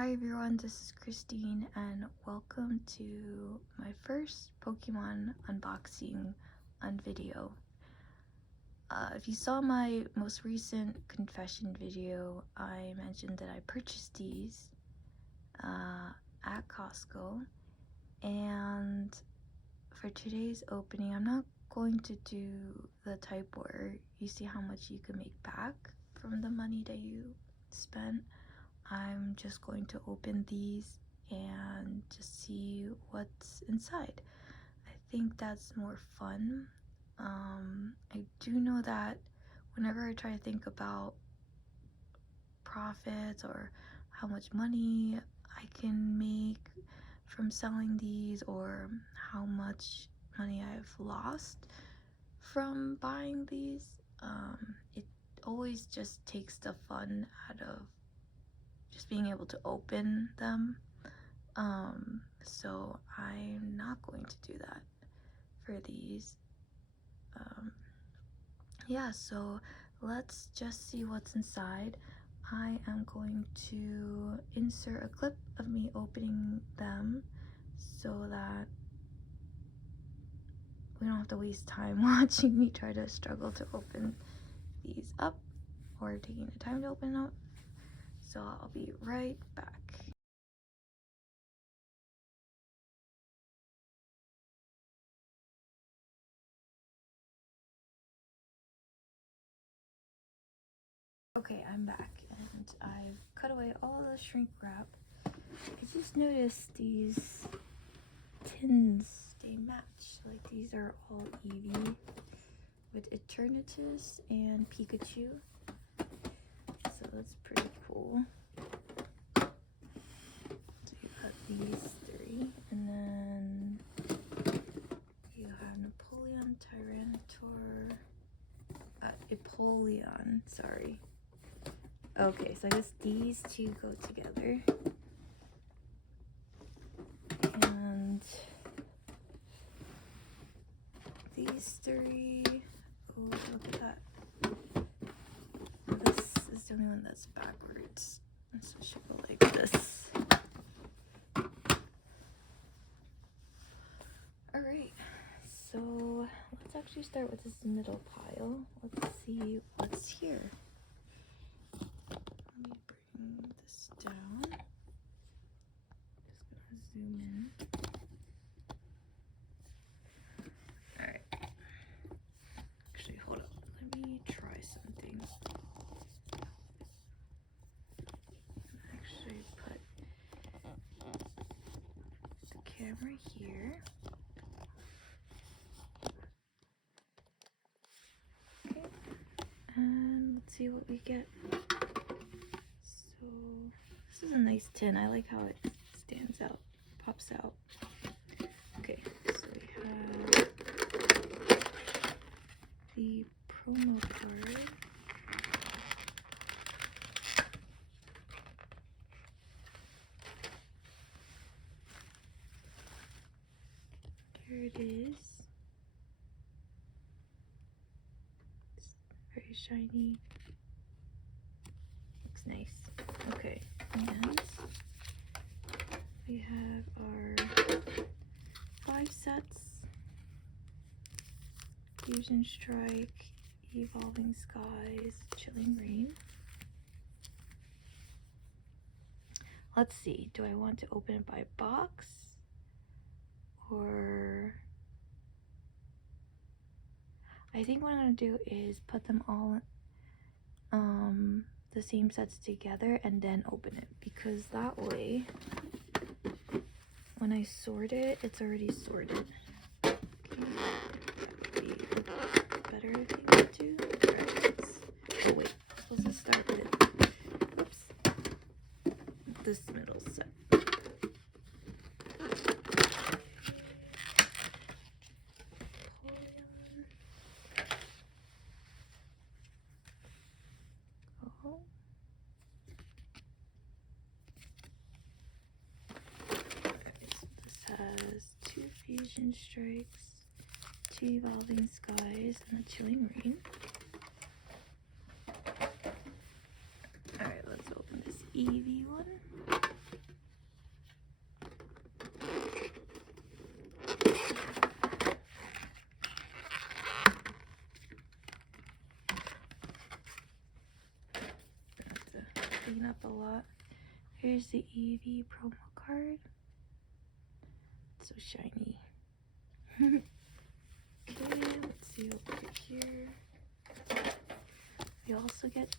Hi everyone, this is Christine and welcome to my first Pokemon unboxing on video. If you saw my most recent confession video, I mentioned that I purchased these at Costco, and for today's opening I'm not going to do the type where you see how much you can make back from the money that you spent. I'm just going to open these and just see what's inside. I think that's more fun. I do know that whenever I try to think about profits or how much money I can make from selling these, or how much money I've lost from buying these, it always just takes the fun out of just being able to open them. So I'm not going to do that for these. Yeah, so let's just see what's inside. I am going to insert a clip of me opening them so that we don't have to waste time watching me try to struggle to open these up or taking the time to open up. So I'll be right back. Okay, I'm back and I've cut away all the shrink wrap. I just noticed these tins, they match. Like, these are all Eevee with Eternatus and Pikachu. So that's pretty cool. So you got these three, and then you have Napoleon, Tyranitar, Apollyon, sorry. Okay, so I guess these two go together. And these three, oh, look at that. This is the only one that's backwards. So it should go like this. Alright, so let's actually start with this middle pile. Let's see what's here. Let me bring this down. Just gonna zoom in. Alright. Actually, hold up. Let me try something. Actually put the camera here. Okay. And let's see what we get. So this is a nice tin. I like how it stands out, pops out. Okay, so we have the promo card. Here it is. It's very shiny. Looks nice. Okay, and we have our 5 sets. Fusion Strike, Evolving Skies, Chilling Rain. Let's see, do I want to open it by box? Or I think what I'm gonna do is put them all the same sets together and then open it, because that way when I sort it, it's already sorted. Okay, that would be a better thing to do. Right, oh wait, I'm supposed to start with, oops, this middle set. Has 2 Fusion Strikes, 2 Evolving Skies, and a Chilling Rain. Alright, let's open this Eevee one. up a lot. Here's the EV promo card. It's so shiny. Okay, let's see over here. We also get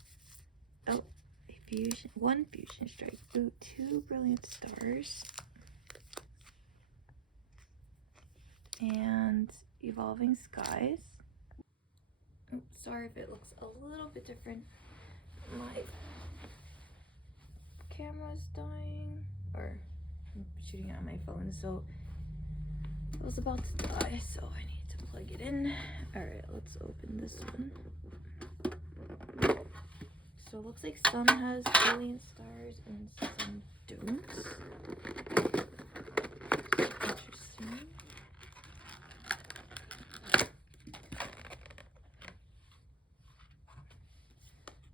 one fusion strike. Ooh, 2 brilliant stars. And evolving skies. Oops, sorry if it looks a little bit different. My camera's dying, or I'm shooting it on my phone, so it was about to die, so I need to plug it in. Alright, let's open this one. So it looks like some has brilliant stars and some don't. Interesting.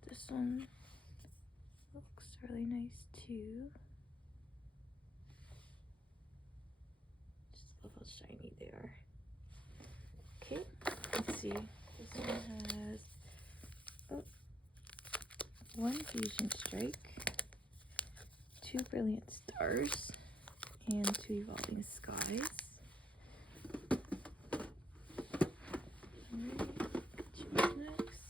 This one looks really nice too. Just love how shiny they are. Okay, let's see. This one has one fusion strike, 2 brilliant stars, and 2 evolving skies. Alright, choose next.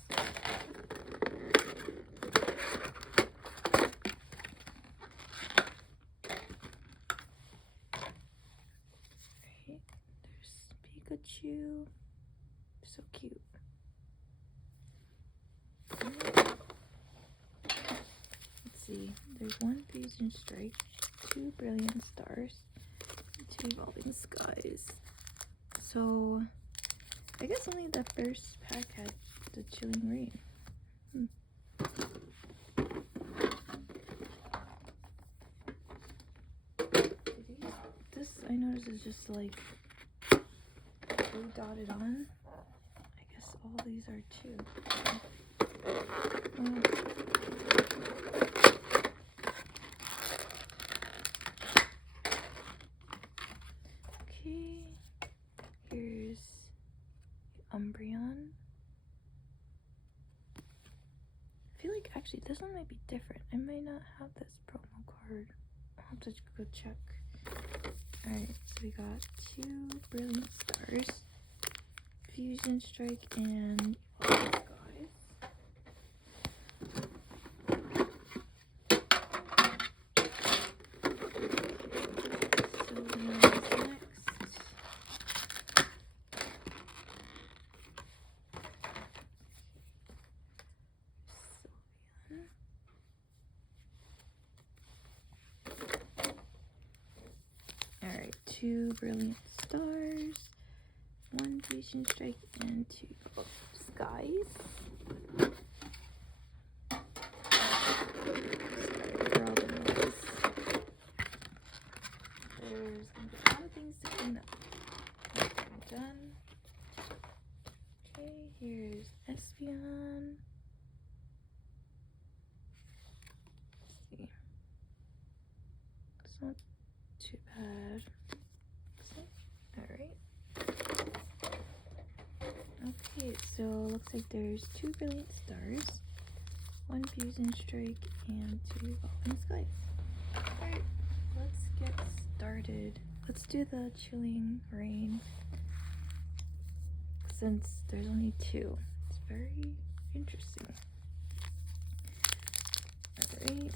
Alright, there's Pikachu. So cute. See, there's one fusion strike, 2 brilliant stars, and 2 evolving skies. So I guess only the first pack had the chilling rain. This I noticed is just like blue dotted on. I guess all these are too. Okay, here's Umbreon. I feel like actually this one might be different. I might not have this promo card. I'll have to go check. Alright, so we got 2 brilliant stars, fusion strike, and evolving skies. Alright, 2 brilliant stars, 1 fusion strike, and 2 skies. Sorry for all the noise. There's gonna be a lot of things to clean up. Okay, I'm done. Okay, here's Espeon. Let's see. It's not too bad. Alright. Okay, so looks like there's 2 brilliant stars, 1 fusion strike, and 2 evolving skies. Alright, let's get started. Let's do the chilling rain since there's only 2. It's very interesting. Alright.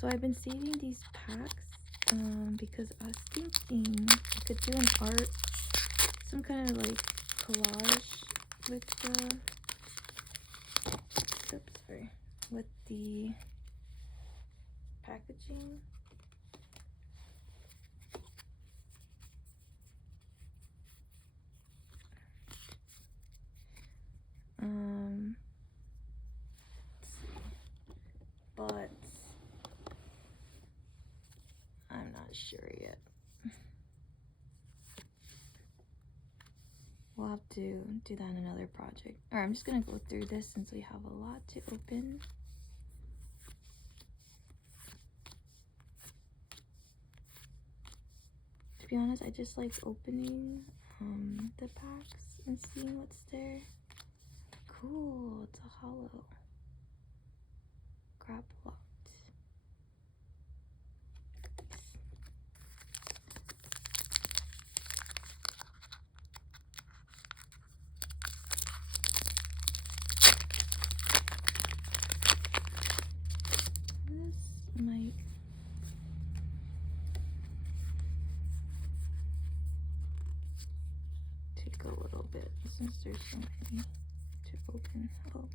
So I've been saving these packs because I was thinking I could do an art, some kind of like collage with the with the packaging. But I'm not sure yet. We'll have to do that in another project. Alright, I'm just gonna go through this since we have a lot to open. To be honest, I just like opening the packs and seeing what's there. Cool, it's a hollow. grab a lot. This might take a little bit since there's so many to open. Oh.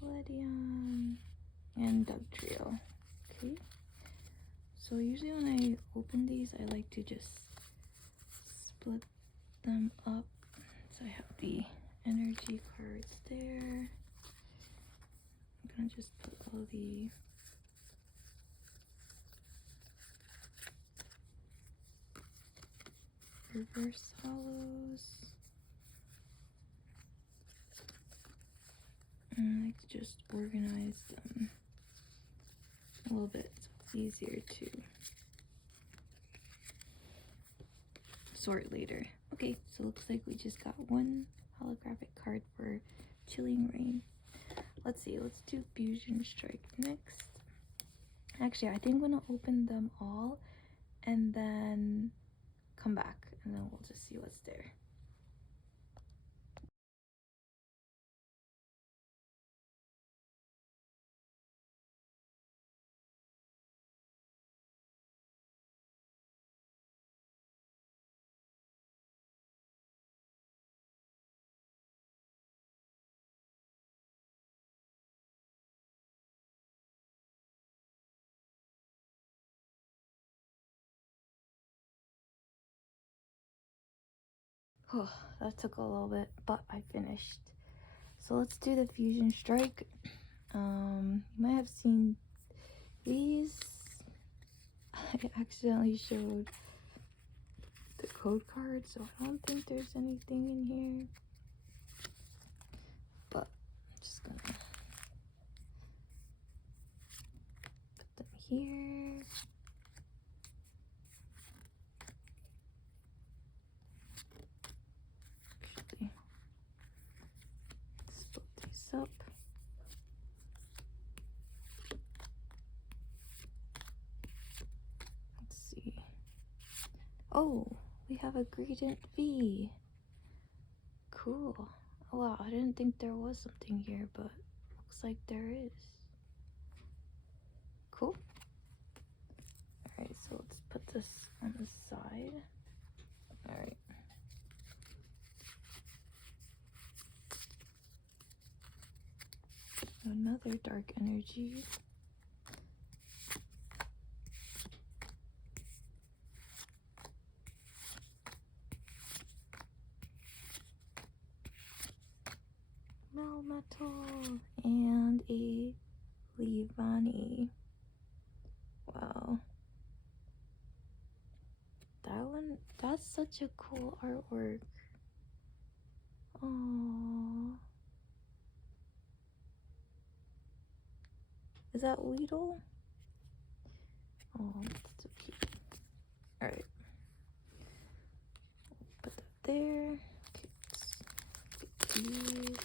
Palladium and Doug Trio. Okay. So usually when I open these, I like to just split them up. So I have the energy cards there. I'm gonna just put all the reverse hollows. And I like to just organize them a little bit so it's easier to sort later. Okay, so looks like we just got one holographic card for Chilling Rain. Let's see, let's do Fusion Strike next. Actually, I think I'm gonna open them all and then come back and then we'll just see what's there. Oh, that took a little bit, but I finished. So let's do the Fusion Strike. You might have seen these. I accidentally showed the code card, so I don't think there's anything in here. But I'm just gonna put them here. Actually, split these up. Let's see. Oh, we have a gradient V. Cool. Oh, wow, I didn't think there was something here, but looks like there is. Cool. Alright, so let's put this on the side. Alright. Another dark energy. Melmetal and a Levani. Wow. That one, that's such a cool artwork. Oh. Is that Weedle? Oh, that's so cute. Alright. Put that there. Okay, let's get these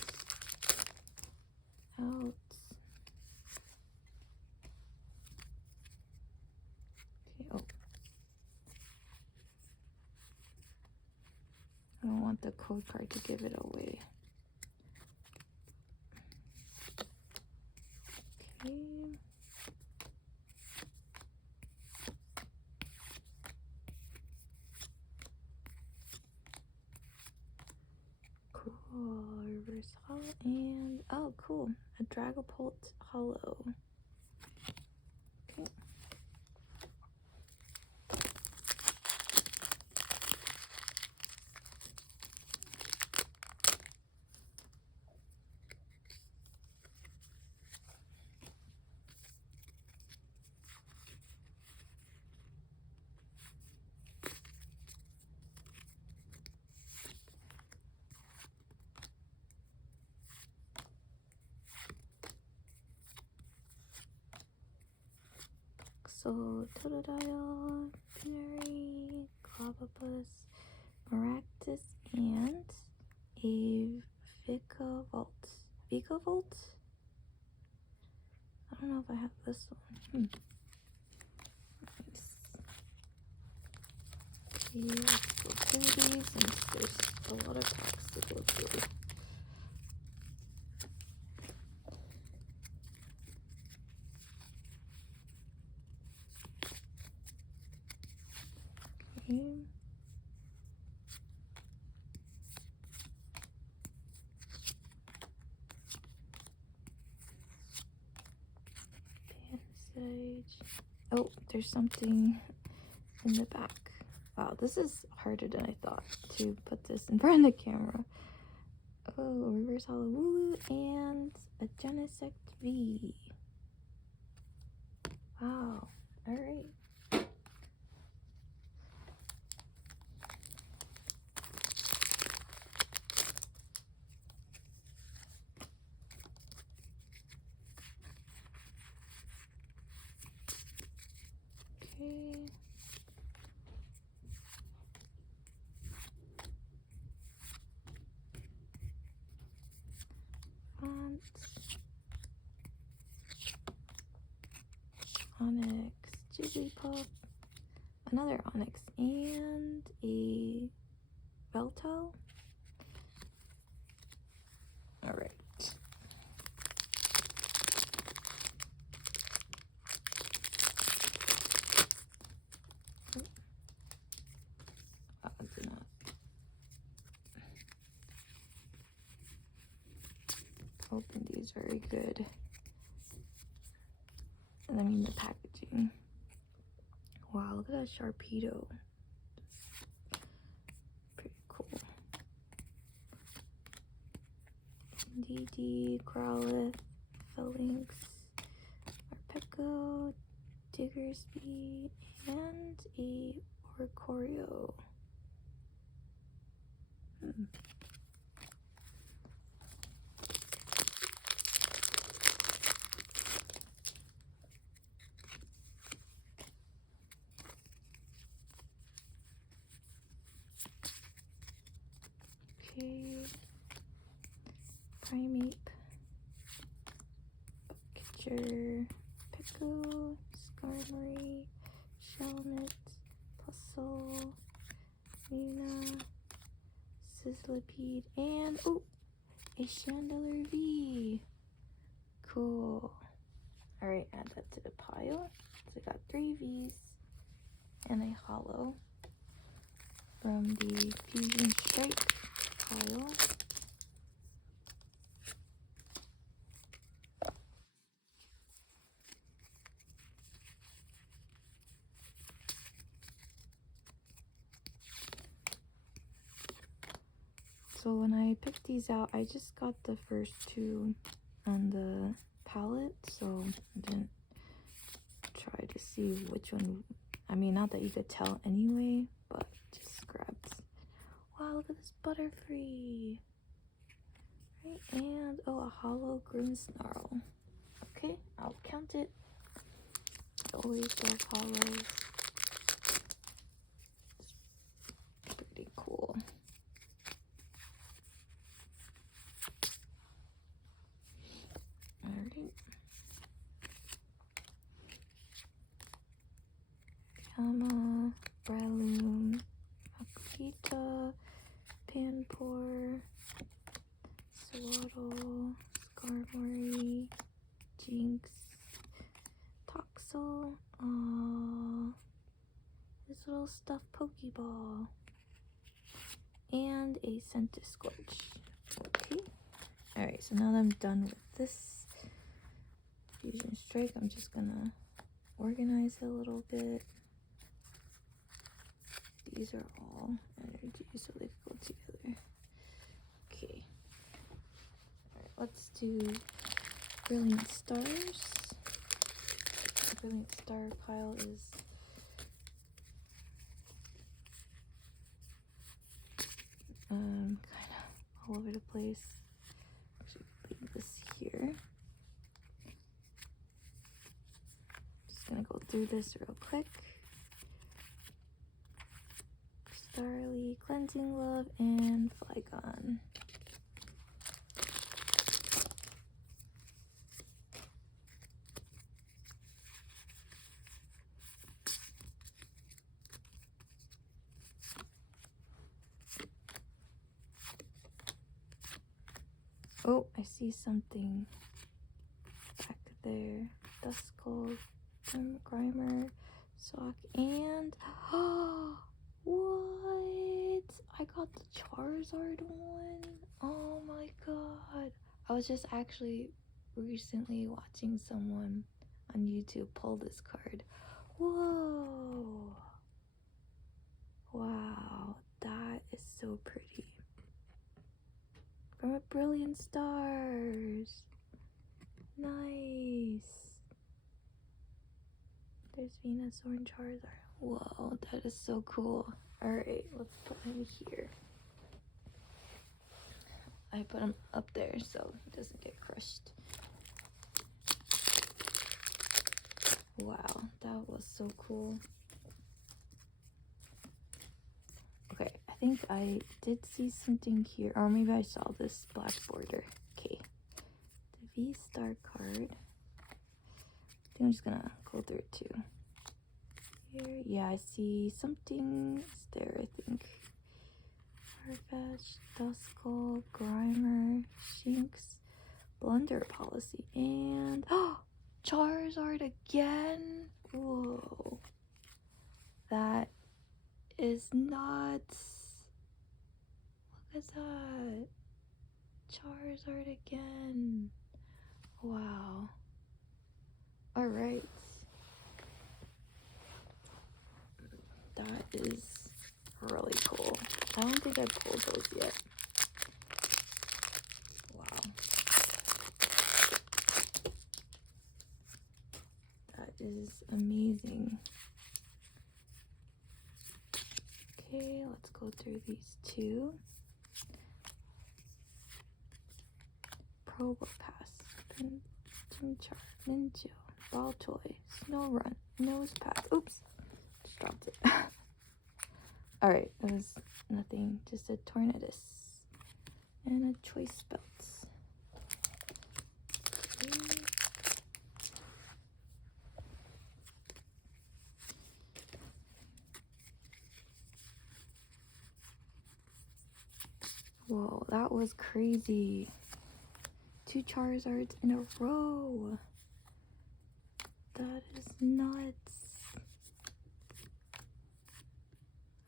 out. Okay, oh. I don't want the code card to give it away. Okay. Cool. Reverse hollow and oh cool. A Dragapult hollow. Okay. So Totodile, Pinary, Clavopus, Maractus, and a Vicavolt. Vicavolt? I don't know if I have this one. Nice. Okay, let's go through these since there's a lot of packs to go through. Okay. Sage. Oh, there's something in the back. Wow, this is harder than I thought to put this in front of the camera. Oh, reverse hollow Wooloo and a Genesect V. Wow. Alright. Okay. Font. Onyx. Jigglypuff. Another Onyx. And a Velto. Alright. Do not open these very good. And I mean the packaging. Wow, look at that Sharpedo. Pretty cool. DD, Growlithe, Phalanx, Arpeco, Diggersby, and a Oricorio. Okay. Primeape, Kitcher, Pico, Skarmory, Shelmet, Puzzle, Luna, Sizzlipede, and oh, a Chandelure V. Cool. Alright, add that to the pile. So I got 3 Vs and a hollow from the Fusion Strike pile. So when I picked these out, I just got the first 2 on the palette, so I didn't try to see which one. I mean, not that you could tell anyway, but just grabbed. Wow, look at this Butterfree. Right, and oh, a hollow Grimmsnarl. Okay, I'll count it. Always love hollows. It's pretty cool. Alright. Kama, Breloom, Akita, Panpour, Swaddle, Skarmory, Jinx, Toxel, this little stuffed Pokeball, and a Scentiscorch. Okay. Alright, so now that I'm done with this Fusion Strike, I'm just gonna organize it a little bit. These are all energy, so they go together. Okay. Alright, let's do Brilliant Stars. The Brilliant Star pile is kind of all over the place. Actually, leave this here. Just gonna go through this real quick. Starly, Cleansing Love, and Flygon. Oh, I see something back there. Duskull, Grimer, Sock, and what? I got the Charizard one. Oh my god! I was just actually recently watching someone on YouTube pull this card. Whoa! Wow, that is so pretty. From a Brilliant Stars. Nice. There's Venusaur and Charizard. Whoa, that is so cool. Alright, let's put him here. I put him up there so he doesn't get crushed. Wow, that was so cool. Okay, I think I did see something here. Or maybe I saw this black border. Okay. The V-Star card. I think I'm just gonna go through it too. Here, yeah, I see something there, I think. Farfetch, Duskull, Grimer, Shinx, Blunder Policy, and Charizard again. Whoa, that is nuts. Look at that. Charizard again. Wow. All right. That is really cool. I don't think I pulled those yet. Wow. That is amazing. Okay, let's go through these two. Probopass, Chimchar, Ninja, Baltoy, Snowrun, Nosepass. Oops, just dropped it. Alright, it was nothing, just a Tornadus and a Choice Belt. Okay. Whoa, that was crazy. 2 Charizards in a row. That is nuts.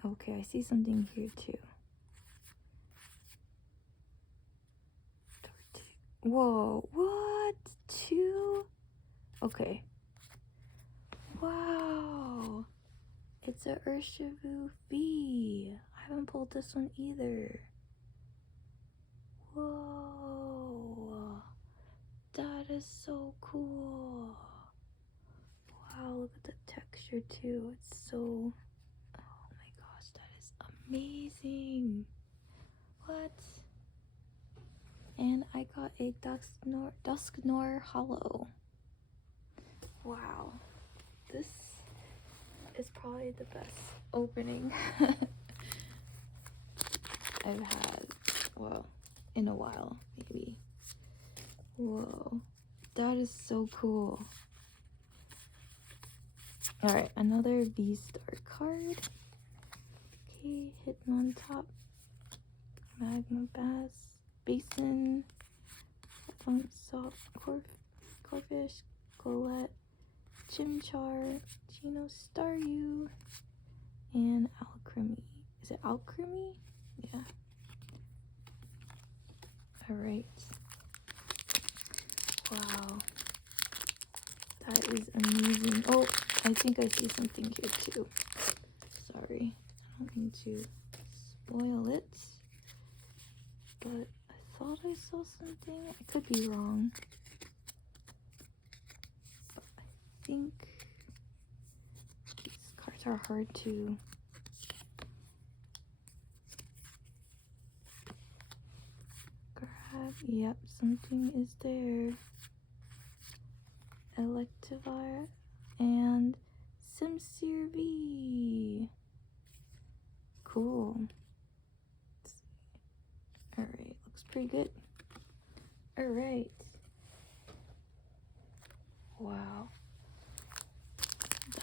Okay, I see something here too. Whoa, what? 2? Okay. Wow. It's a Urshifu V. I haven't pulled this one either. Whoa. That is so cool. Wow, look at the texture too. It's so... Oh my gosh, that is amazing. What? And I got a Dusknoir Hollow. Wow. This is probably the best opening I've had, well, in a while, maybe. Whoa. That is so cool. Alright, another V-Star card. Okay, Hitmontop, Magma Bass, Basin, Salt, Corfish, Golett, Chimchar, Geno Staryu, and Alchemy. Is it Alchemy? Yeah. Alright. Wow. That is amazing. Oh, I think I see something here too. Sorry. I don't mean to spoil it. But I thought I saw something. I could be wrong. But I think these cards are hard to grab. Yep, something is there. Electivire and Sincere V. cool. Alright, looks pretty good. Alright. Wow.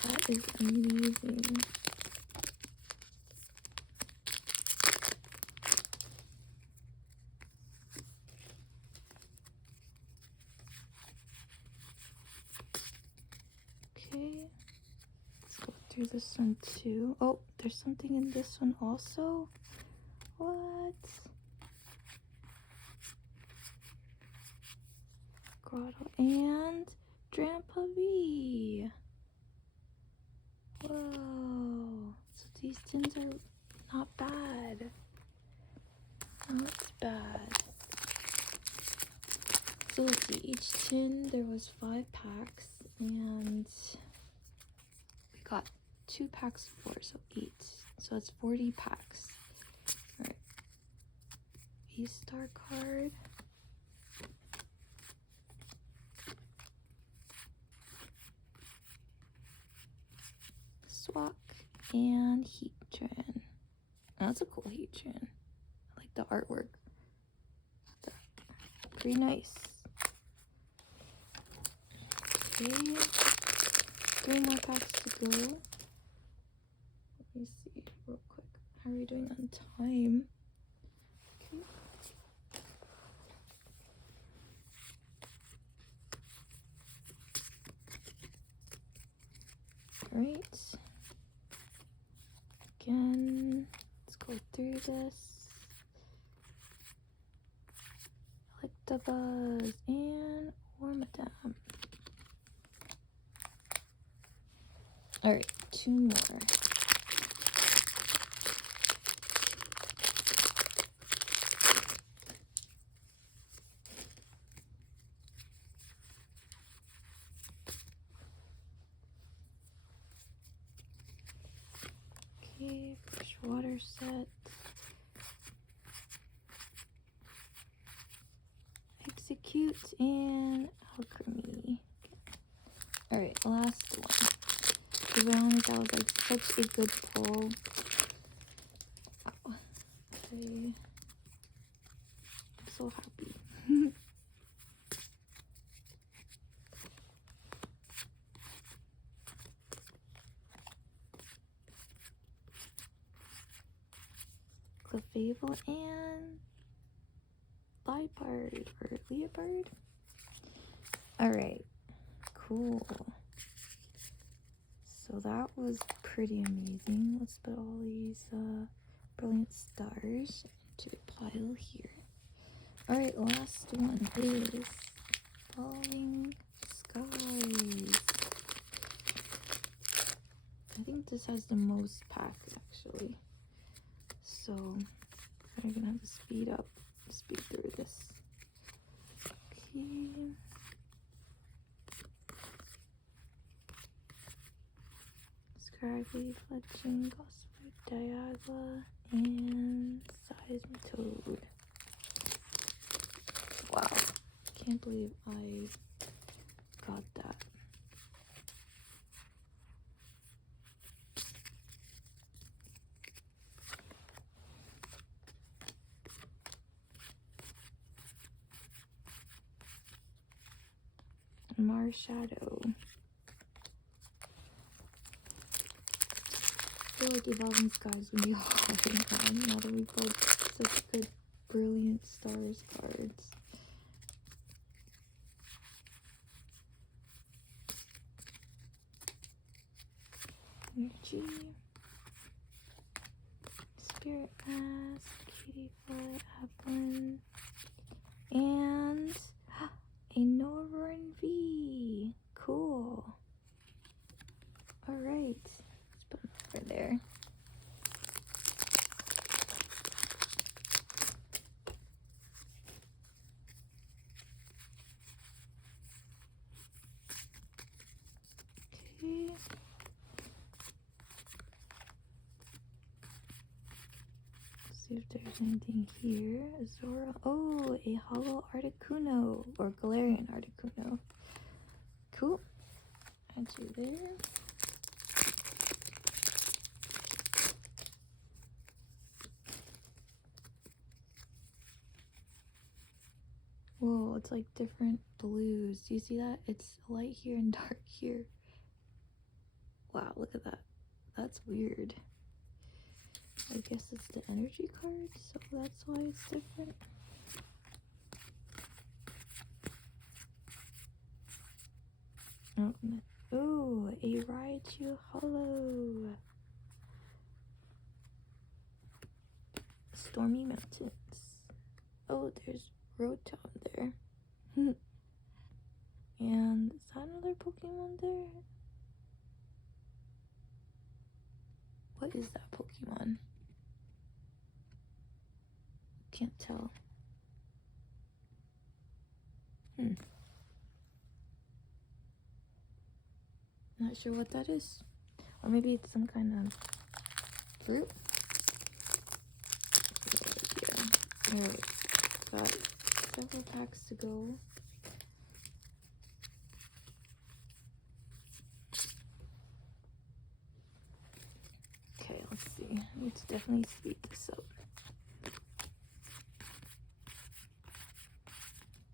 That is amazing. Okay. Let's go through this one too. Oh, there's something in this one also? What? Grotto and Grandpa V. Whoa. So these tins are not bad. Not bad. So let's see, each tin there was 5 packs and we got 2 packs of 4, so 8. So it's 40 packs. Alright. V-Star card. Swak and Heatran. Oh, that's a cool Heatran. I like the artwork. Pretty nice. Okay. 3 more packs to go. Let me see real quick. How are we doing on time? Okay. Alright. Again, let's go through this. Electabuzz and Wormadam. Alright, 2 more. Okay, fresh water set. Execute and Alchemy. Alright, last one. To be honest, that was like such a good pull. Wow. Okay. I'm so happy. Clefable and Leopard or Leopard. Alright, cool. So that was pretty amazing. Let's put all these brilliant stars into the pile here. Alright, last one is Falling Skies. I think this has the most pack actually. So I'm gonna have to speed through this. Okay. Scraggly, Fletching, Gossip, Dialga, and Seismitoad. Wow, can't believe I got that. Marshadow. I feel like Evolving Skies would be hard now that we pulled such good Brilliant Stars cards. Energy. Spirit Mask, Kittyfoot, Applin, and a Norin V. Cool. Alright, let's put them over there. Okay. See if there's anything here. Azora. Oh, a hollow Articuno or Galarian Articuno. Cool. Add you there. Whoa, it's like different blues. Do you see that? It's light here and dark here. Wow, look at that. That's weird. I guess it's the energy card, so that's why it's different. Oh, ooh, a Raichu Hollow. Stormy Mountains. Oh, there's Rotom there. And is that another Pokemon there? What is that Pokemon? Can't tell. Not sure what that is. Or maybe it's some kind of fruit. Yeah. Alright. Got several packs to go. Okay, let's see. I need to definitely speed this up.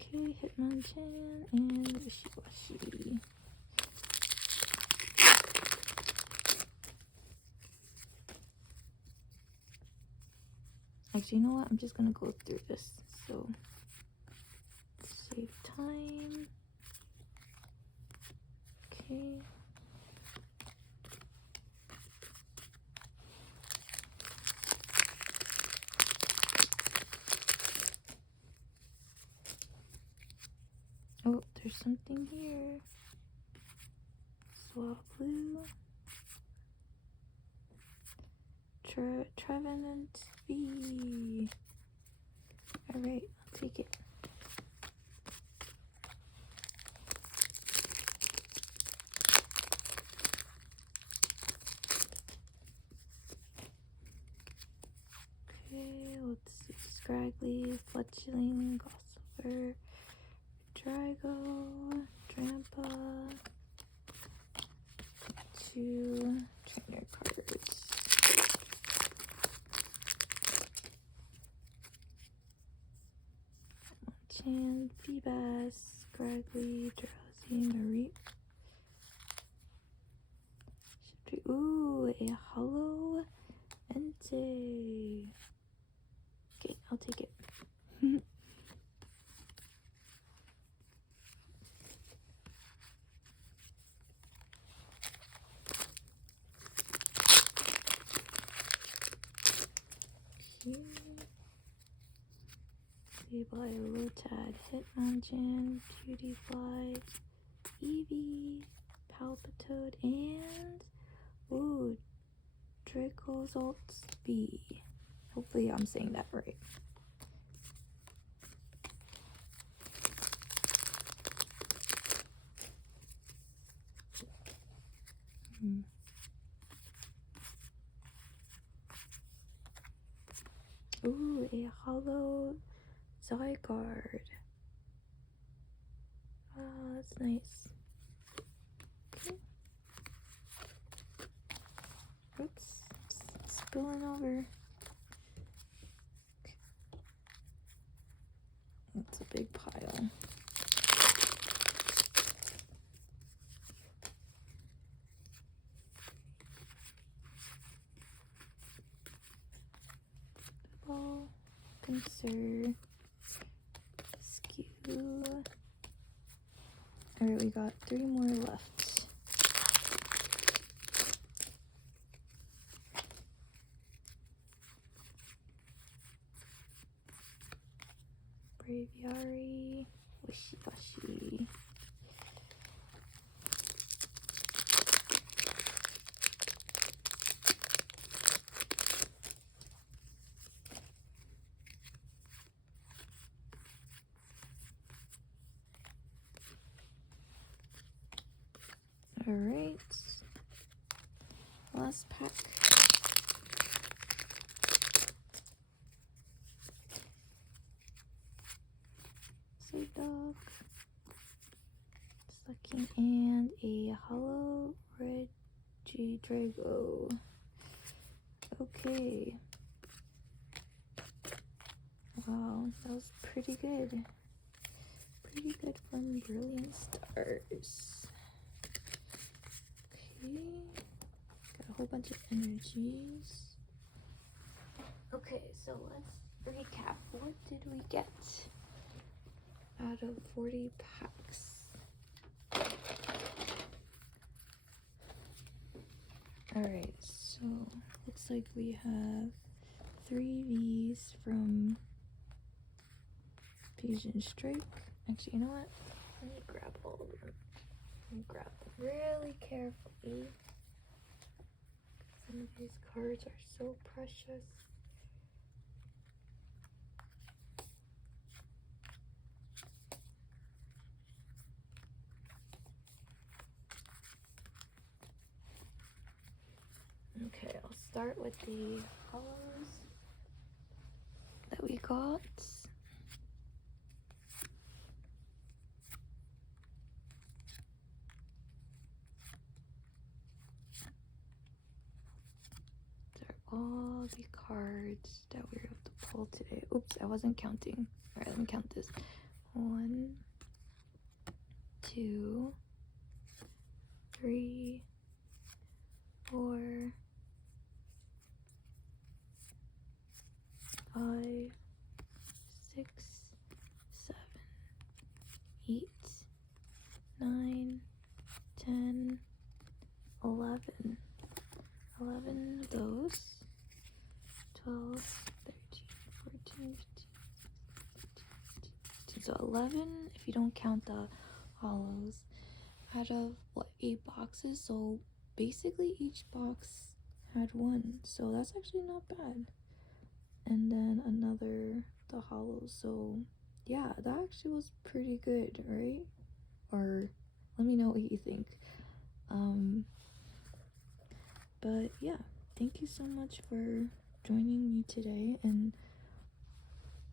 Okay, Hitmonchan and Wishy-Washy. Actually, you know what? I'm just gonna go through this, so save time. Okay. Oh, there's something here. Swablu. Trevenant V. Alright, I'll take it. Okay, let's see. Scraggly, Fletchling, Gossifleur, Drago, Drampa. 2 trainer cards. Chan, Feebas, Scraggly, Drowsy, Marie. Ooh, a Hollow Entei. Okay, I'll take it. Sableye, Lotad, Hitmonchan, Beautyfly, Eevee, Palpitoad, and ooh, Dracozolt B. Hopefully I'm saying that right. Ooh, a hollow Zygarde. Oh, that's nice. Okay. Oops, it's spilling over. Okay. That's a big pile. Ball, Pinsir, Skew. Alright, we got 3 more left. Braviary, Wishy-Washy. Alright, last pack. Dog, Sucking, and a hollow Regidrago. Okay. Wow, that was pretty good. pretty good from Brilliant Stars. Okay, got a whole bunch of energies. Okay, so let's recap. What did we get out of 40 packs? Alright, so looks like we have 3 V's from Fusion Strike. Actually, you know what? Let me grab all of them. Let me grab them really carefully. Some of these cards are so precious. Okay, I'll start with the hollows that we got. These are all the cards that we're able to pull today. Oops, I wasn't counting. Alright, let me count this. 1, 2, 3, 4, 5, 6, 7, 8, 9, 10, 11. 11 of those. 12, 13, 14, 15, 16, 17, 18. So 11 if you don't count the hollows out of what, 8 boxes. So basically each box had 1, so that's actually not bad. And then another, the hollows. So yeah, that actually was pretty good, right? Or let me know what you think. But yeah, thank you so much for joining me today and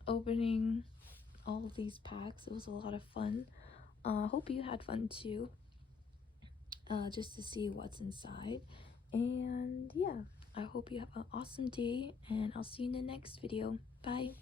opening all of these packs. It was a lot of fun. Hope you had fun too, just to see what's inside. And yeah, I hope you have an awesome day, and I'll see you in the next video. Bye.